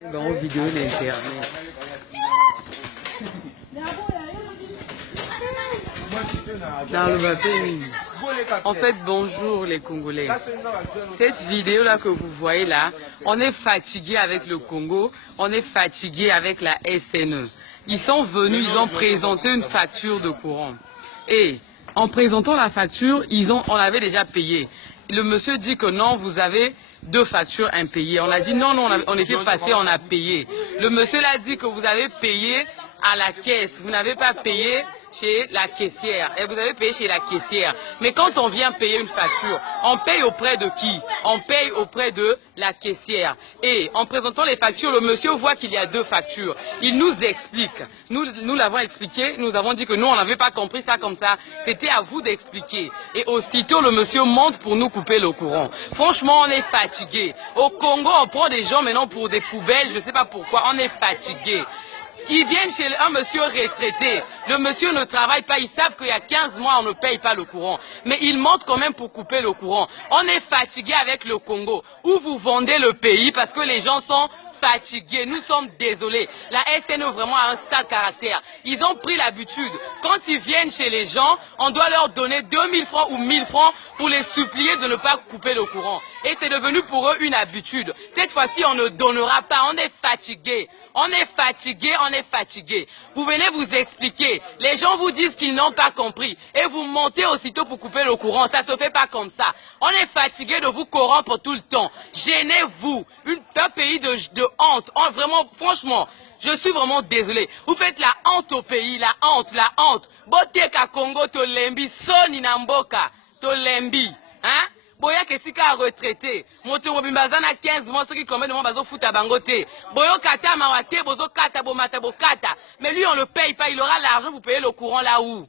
Dans vidéo d'internet. Dans le papier. En fait, bonjour les Congolais. Cette vidéo-là que vous voyez là, on est fatigué avec le Congo, on est fatigué avec la SNE. Ils sont venus, ils ont présenté une facture de courant. Et en présentant la facture, on avait déjà payé. Le monsieur dit que non, vous avez deux factures impayées. On a dit non, on était passé, on a payé. Le monsieur l'a dit que vous avez payé à la caisse, vous n'avez pas payé chez la caissière, et vous avez payé chez la caissière. Mais quand on vient payer une facture, on paye auprès de qui? On paye auprès de la caissière. Et en présentant les factures, le monsieur voit qu'il y a deux factures. Il nous explique. Nous l'avons expliqué, nous avons dit que nous, on n'avait pas compris ça comme ça. C'était à vous d'expliquer. Et aussitôt, le monsieur monte pour nous couper le courant. Franchement, on est fatigué. Au Congo, on prend des gens maintenant pour des poubelles, je ne sais pas pourquoi, on est fatigué. Ils viennent chez un monsieur retraité. Le monsieur ne travaille pas. Ils savent qu'il y a 15 mois, on ne paye pas le courant. Mais ils montent quand même pour couper le courant. On est fatigué avec le Congo. Où vous vendez le pays parce que les gens sont fatigués. Nous sommes désolés. La SNE vraiment a un sale caractère. Ils ont pris l'habitude. Quand ils viennent chez les gens, on doit leur donner 2000 francs ou 1000 francs pour les supplier de ne pas couper le courant. Et c'est devenu pour eux une habitude. Cette fois-ci, on ne donnera pas. On est fatigué. On est fatigué, on est fatigué. Vous venez vous expliquer. Les gens vous disent qu'ils n'ont pas compris. Et vous montez aussitôt pour couper le courant. Ça ne se fait pas comme ça. On est fatigué de vous corrompre tout le temps. Gênez-vous. Un pays de honte. Vraiment, franchement, je suis vraiment désolé. Vous faites la honte au pays, la honte, la honte. Boteka Congo to lembi, soni namboka to lembi. Hein? Boya kesika retraité. Moto mobimbaza na 15 mois, ceux qui commettent de mon bazo fout à bangoté. Boyo kata mawate, bozo kata, bomata, bokata. Mais lui, on ne le paye pas, il aura l'argent, vous payez le courant là où?